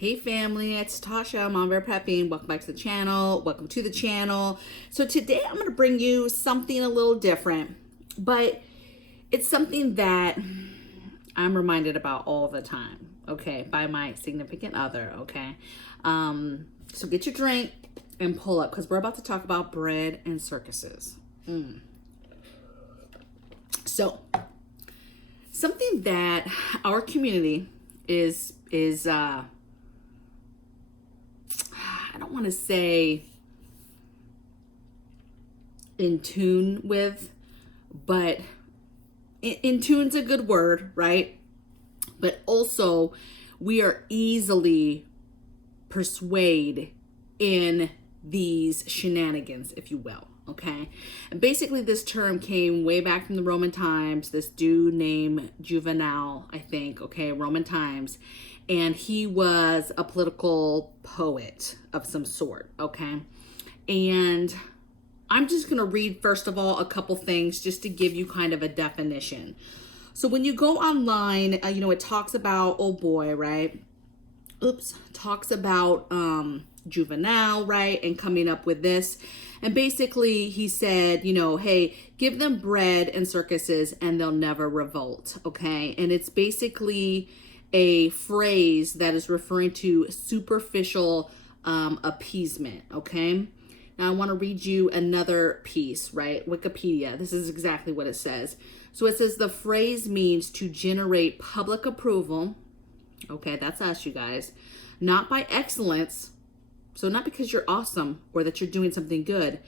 Hey family, it's Tasha, MAMABEARPREPPING. Welcome back to the channel. Welcome to the channel. So today I'm going to bring you something a little different, but it's something that I'm reminded about all the time, okay, by my significant other, okay? So get your drink and pull up because we're about to talk about bread and circuses. So something that our community is I don't want to say in tune with, but in tune's a good word, right? But also we are easily persuaded in these shenanigans, if you will. Okay. And basically this term came way back from the Roman times. This dude named Juvenal, I think, okay, Roman times. And he was a political poet of some sort, okay? And I'm just going to read, first of all, a couple things just to give you kind of a definition. So when you go online, it talks about, oh boy, right? Talks about Juvenal, right? And coming up with this. And basically he said, hey, give them bread and circuses and they'll never revolt, okay? And it's basically a phrase that is referring to superficial appeasement, okay? Now I want to read you another piece, right? Wikipedia, this is exactly what it says. So it says the phrase means to generate public approval, okay, that's us, you guys, not by excellence, so not because you're awesome or that you're doing something good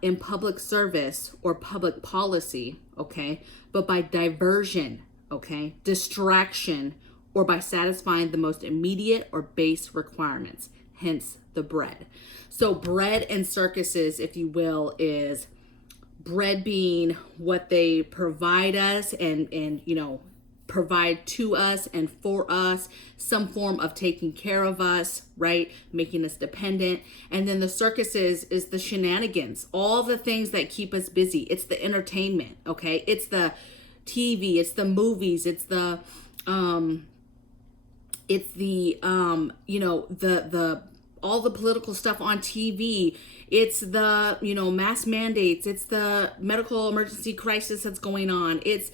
in public service or public policy, okay, but by diversion, okay, distraction, or by satisfying the most immediate or base requirements, hence the bread. So bread and circuses, if you will, is bread being what they provide us and provide to us and for us, some form of taking care of us, right? Making us dependent. And then the circuses is the shenanigans, all the things that keep us busy. It's the entertainment, okay? It's the TV, it's the movies, it's the all the political stuff on TV. It's the, mass mandates. It's the medical emergency crisis that's going on. It's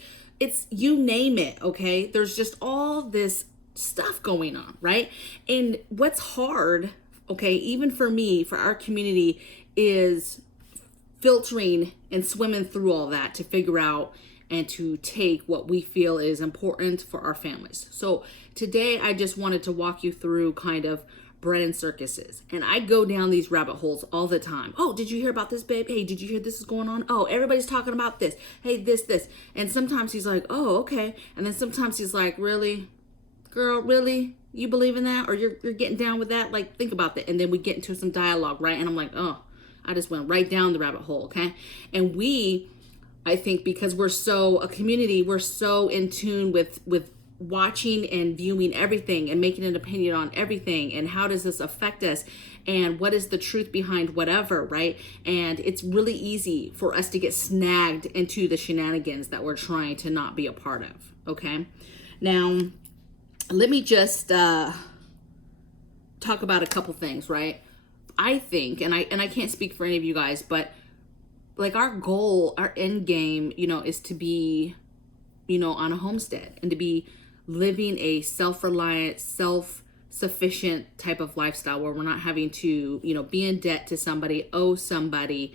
you name it, okay? There's just all this stuff going on, right? And what's hard, okay, even for me, for our community, is filtering and swimming through all that to figure out and to take what we feel is important for our families. So today I just wanted to walk you through kind of bread and circuses. And I go down these rabbit holes all the time. Oh, did you hear about this, babe? Hey, did you hear this is going on? Oh, everybody's talking about this. Hey, this. And sometimes he's like, oh, okay. And then sometimes he's like, really? Girl, really? You believe in that? Or you're getting down with that? Like, think about that. And then we get into some dialogue, right? And I'm like, oh, I just went right down the rabbit hole, okay? And I think because we're so a community, we're so in tune with watching and viewing everything and making an opinion on everything and how does this affect us and what is the truth behind whatever, right? And it's really easy for us to get snagged into the shenanigans that we're trying to not be a part of, okay? Now, let me just talk about a couple things, right? I think, and I can't speak for any of you guys, but like our goal, our end game, is to be, on a homestead and to be living a self-reliant, self-sufficient type of lifestyle where we're not having to, be in debt to somebody, owe somebody,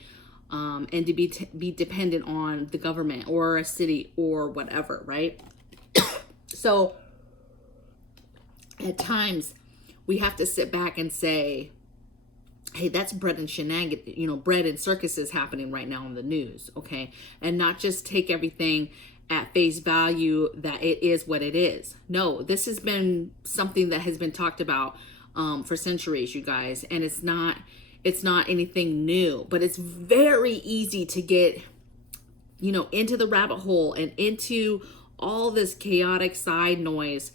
and to be dependent on the government or a city or whatever, right? So at times we have to sit back and say, hey, that's bread and shenanigans, bread and circuses happening right now in the news, okay? And not just take everything at face value that it is what it is. No, this has been something that has been talked about for centuries, you guys, and it's not anything new, but it's very easy to get, into the rabbit hole and into all this chaotic side noise.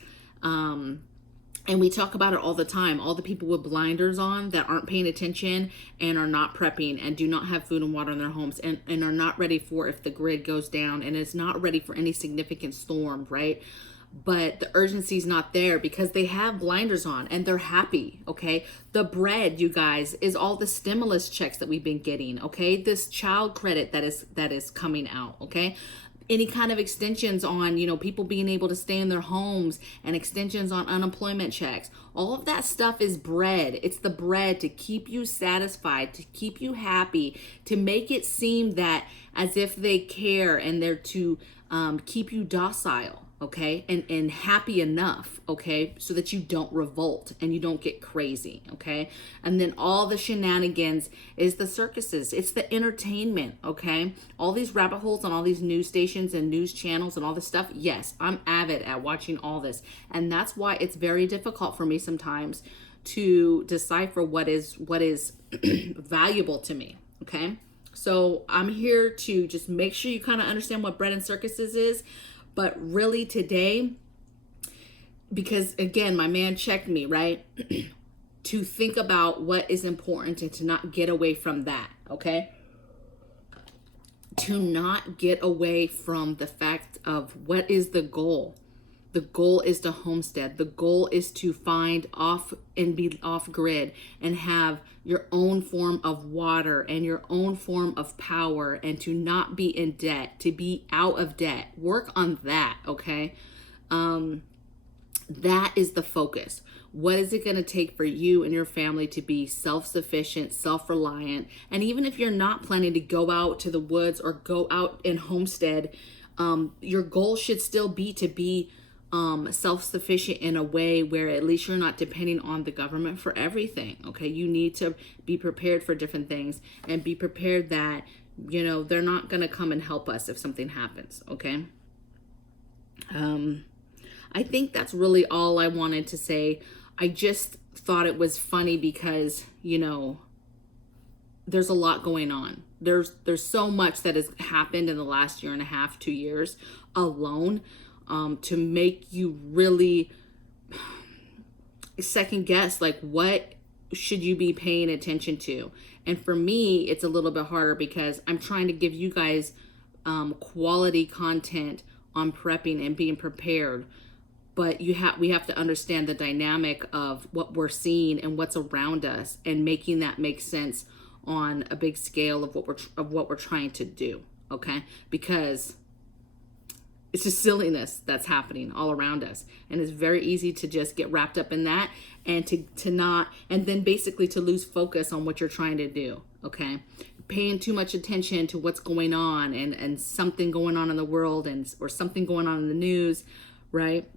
And we talk about it all the time. All the people with blinders on that aren't paying attention and are not prepping and do not have food and water in their homes and are not ready for if the grid goes down and is not ready for any significant storm, right? but the urgency is not there because they have blinders on and they're happy. Okay, the bread, you guys, is all the stimulus checks that we've been getting. Okay, this child credit that is coming out. Okay, any kind of extensions on, you know, people being able to stay in their homes, and extensions on unemployment checks. All of that stuff is bread. It's the bread to keep you satisfied, to keep you happy, to make it seem that as if they care, and they're to keep you docile. Okay, and happy enough, okay, so that you don't revolt and you don't get crazy. Okay, and then all the shenanigans is the circuses. It's the entertainment. Okay, all these rabbit holes on all these news stations and news channels and all this stuff. Yes, I'm avid at watching all this, and that's why it's very difficult for me sometimes to decipher what is valuable to me. Okay, so I'm here to just make sure you kind of understand what bread and circuses is. But really today, because again, my man checked me, right? To think about what is important and to not get away from that, okay? To not get away from the fact of what is the goal. The goal is to homestead. The goal is to find off and be off grid and have your own form of water and your own form of power, and to not be in debt, to be out of debt. Work on that, okay? That is the focus. What is it going to take for you and your family to be self-sufficient, self-reliant? And even if you're not planning to go out to the woods or go out and homestead, your goal should still be to be self-sufficient in a way where at least you're not depending on the government for everything. Okay, you need to be prepared for different things, and be prepared that, you know, they're not going to come and help us if something happens. Okay, I think that's really all I wanted to say. I just thought it was funny because, you know, there's a lot going on. There's so much that has happened in the last 1.5, 2 years alone, to make you really second guess, like, what should you be paying attention to? And for me, it's a little bit harder because I'm trying to give you guys quality content on prepping and being prepared. But we have to understand the dynamic of what we're seeing and what's around us, and making that make sense on a big scale of what we're trying to do. Okay, because it's just silliness that's happening all around us. And it's very easy to just get wrapped up in that, and to not, and then basically to lose focus on what you're trying to do, okay? Paying too much attention to what's going on, and something going on in the world, or something going on in the news, right?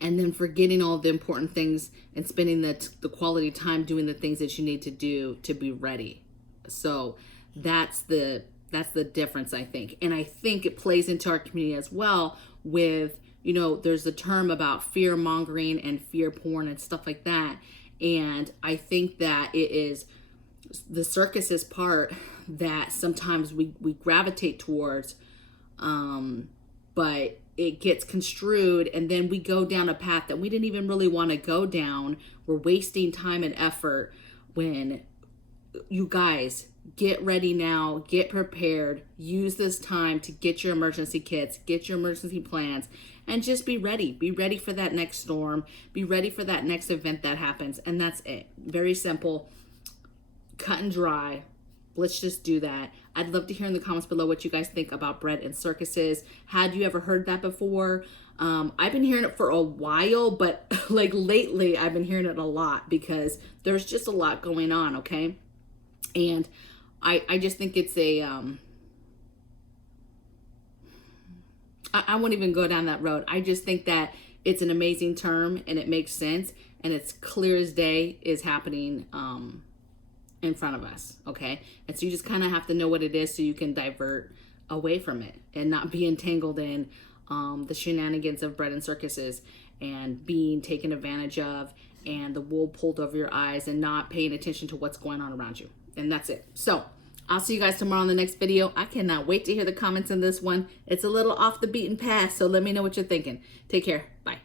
And then forgetting all the important things and spending the quality time doing the things that you need to do to be ready. So that's the difference, I think. And I think it plays into our community as well with, you know, there's a term about fear mongering and fear porn and stuff like that. And I think that it is the circuses part that sometimes we gravitate towards, but it gets construed, and then we go down a path that we didn't even really want to go down. We're wasting time and effort when, you guys, get ready now, get prepared, use this time to get your emergency kits, get your emergency plans, and just be ready. Be ready for that next storm. Be ready for that next event that happens. And that's it. Very simple, cut and dry. Let's just do that. I'd love to hear in the comments below what you guys think about bread and circuses. Had you ever heard that before? I've been hearing it for a while, but like lately I've been hearing it a lot because there's just a lot going on, okay? And I just think it's a, I won't even go down that road. I just think that it's an amazing term, and it makes sense, and it's clear as day is happening in front of us, okay? And so you just kind of have to know what it is so you can divert away from it and not be entangled in the shenanigans of bread and circuses and being taken advantage of and the wool pulled over your eyes and not paying attention to what's going on around you. And that's it. So I'll see you guys tomorrow in the next video. I cannot wait to hear the comments in this one. It's a little off the beaten path, so let me know what you're thinking. Take care. Bye.